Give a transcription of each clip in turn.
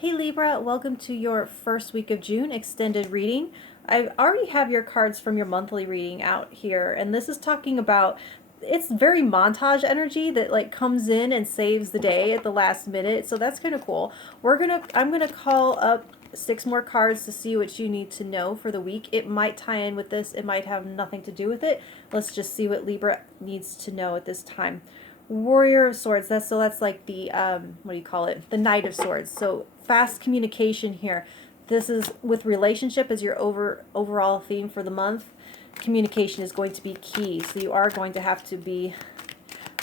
Hey Libra, welcome to your first week of June extended reading. I already have your cards from your monthly reading out here, and this is talking about, it's very montage energy that like comes in and saves the day at the last minute. So that's kind of cool. I'm gonna call up 6 more cards to see what you need to know for the week. It might tie in with this, it might have nothing to do with it. Let's just see what Libra needs to know at this time. Warrior of Swords, that's like the what do you call it? The Knight of Swords. So fast communication here. This is with relationship as your overall theme for the month. Communication is going to be key. So you are going to have to be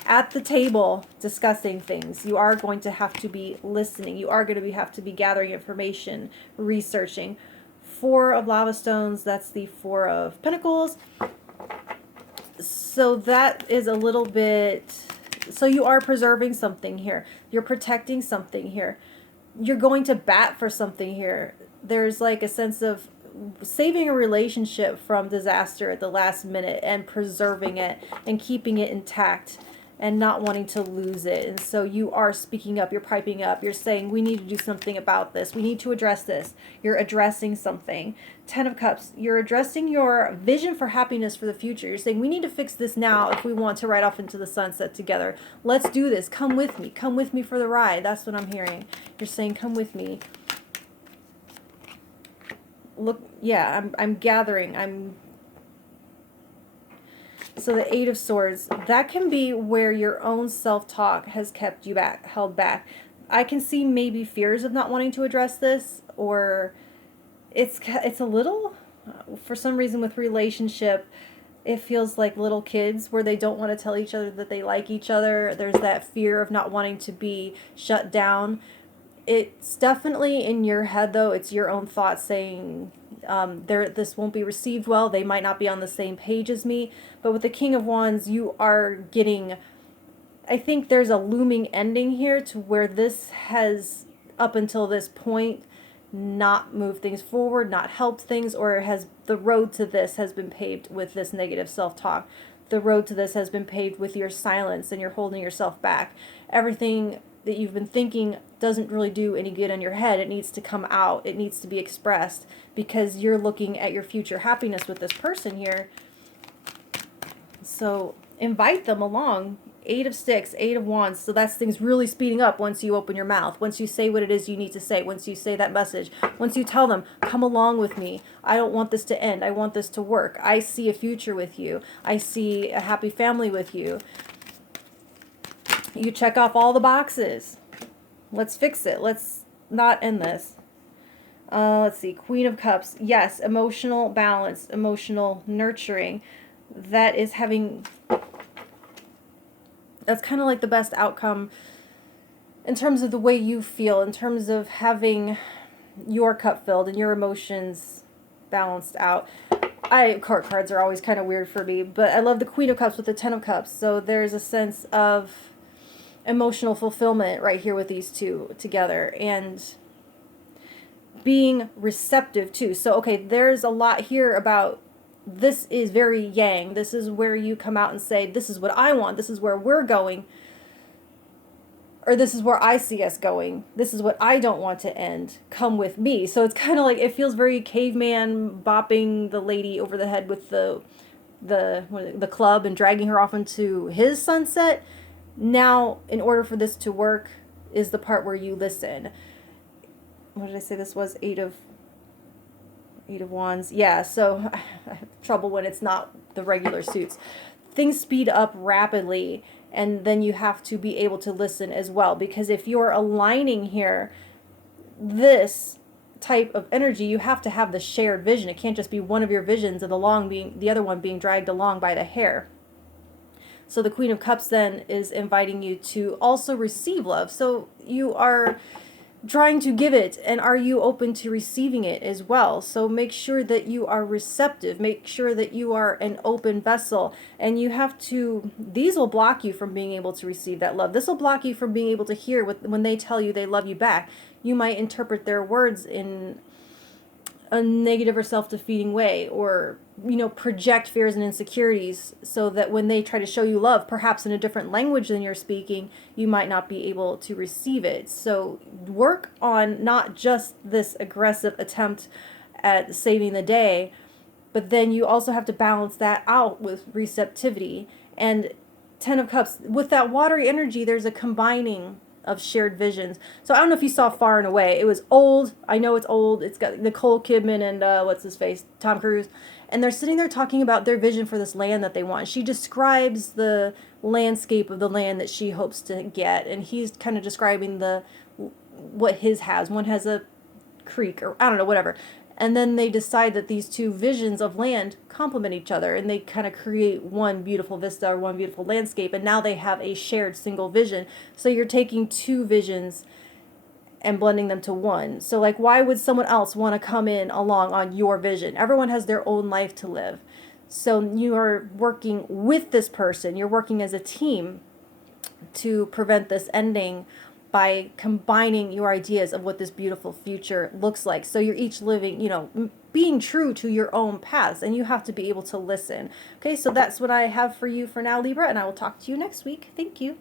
at the table discussing things. You are going to have to be listening. You are going to have to be gathering information, researching. 4 of Lava Stones, that's the 4 of Pentacles. So that is a little bit, so you are preserving something here. You're protecting something here. You're going to bat for something here. There's like a sense of saving a relationship from disaster at the last minute and preserving it and keeping it intact and not wanting to lose it. And so you are speaking up, you're piping up, you're saying, we need to do something about this. We need to address this. You're addressing something. 10 of Cups, you're addressing your vision for happiness for the future. You're saying, we need to fix this now if we want to ride off into the sunset together. Let's do this. Come with me. Come with me for the ride. That's what I'm hearing. You're saying, come with me. Look, yeah, I'm gathering. So the 8 of Swords, that can be where your own self-talk has kept you back, held back. I can see maybe fears of not wanting to address this, or it's a little, for some reason with relationship, it feels like little kids where they don't want to tell each other that they like each other. There's that fear of not wanting to be shut down. It's definitely in your head, though. It's your own thoughts saying, this won't be received well. They might not be on the same page as me. But with the King of Wands, you are getting, I think there's a looming ending here to where this has, up until this point, not moved things forward, not helped things, or has the road to this has been paved with this negative self-talk. The road to this has been paved with your silence and you're holding yourself back. Everything that you've been thinking doesn't really do any good in your head. It needs to come out. It needs to be expressed because you're looking at your future happiness with this person here. So invite them along. 8 of Sticks, 8 of Wands. So that's things really speeding up once you open your mouth. Once you say what it is you need to say. Once you say that message. Once you tell them, come along with me. I don't want this to end. I want this to work. I see a future with you. I see a happy family with you. You check off all the boxes. Let's fix it. Let's not end this. Let's see. Queen of Cups. Yes, emotional balance, emotional nurturing. That is having, that's kind of like the best outcome in terms of the way you feel, in terms of having your cup filled and your emotions balanced out. Cards are always kind of weird for me, but I love the Queen of Cups with the 10 of Cups. So there's a sense of emotional fulfillment right here with these two together and being receptive too. So, okay, there's a lot here about this is very yang. This is where you come out and say, this is what I want. This is where we're going. Or this is where I see us going. This is what I don't want to end. Come with me. So it's kind of like, it feels very caveman bopping the lady over the head with the club and dragging her off into his sunset. Now, in order for this to work, is the part where you listen. What did I say this was? 8 of Wands. Yeah, so I have trouble when it's not the regular suits. Things speed up rapidly, and then you have to be able to listen as well. Because if you're aligning here, this type of energy, you have to have the shared vision. It can't just be one of your visions and the other one being dragged along by the hair. So the Queen of Cups then is inviting you to also receive love. So you are trying to give it, and are you open to receiving it as well? So make sure that you are receptive. Make sure that you are an open vessel, and you have to, these will block you from being able to receive that love. This will block you from being able to hear when they tell you they love you back. You might interpret their words in a negative or self-defeating way, or project fears and insecurities, so that when they try to show you love, perhaps in a different language than you're speaking, you might not be able to receive it. So work on not just this aggressive attempt at saving the day, but then you also have to balance that out with receptivity. And Ten of Cups, with that watery energy, there's a combining of shared visions. So I don't know if you saw Far and Away. It was old. I know it's old. It's got Nicole Kidman and what's his face, Tom Cruise, and they're sitting there talking about their vision for this land that they want. She describes the landscape of the land that she hopes to get, and he's kind of describing what his has. One has a creek, or I don't know, whatever. And then they decide that these two visions of land complement each other, and they kind of create one beautiful vista or one beautiful landscape, and now they have a shared single vision. So you're taking two visions and blending them to one. So like, why would someone else want to come in along on your vision? Everyone has their own life to live. So you are working with this person. You're working as a team to prevent this ending by combining your ideas of what this beautiful future looks like. So you're each living, being true to your own paths, and you have to be able to listen. Okay, so that's what I have for you for now, Libra, and I will talk to you next week. Thank you.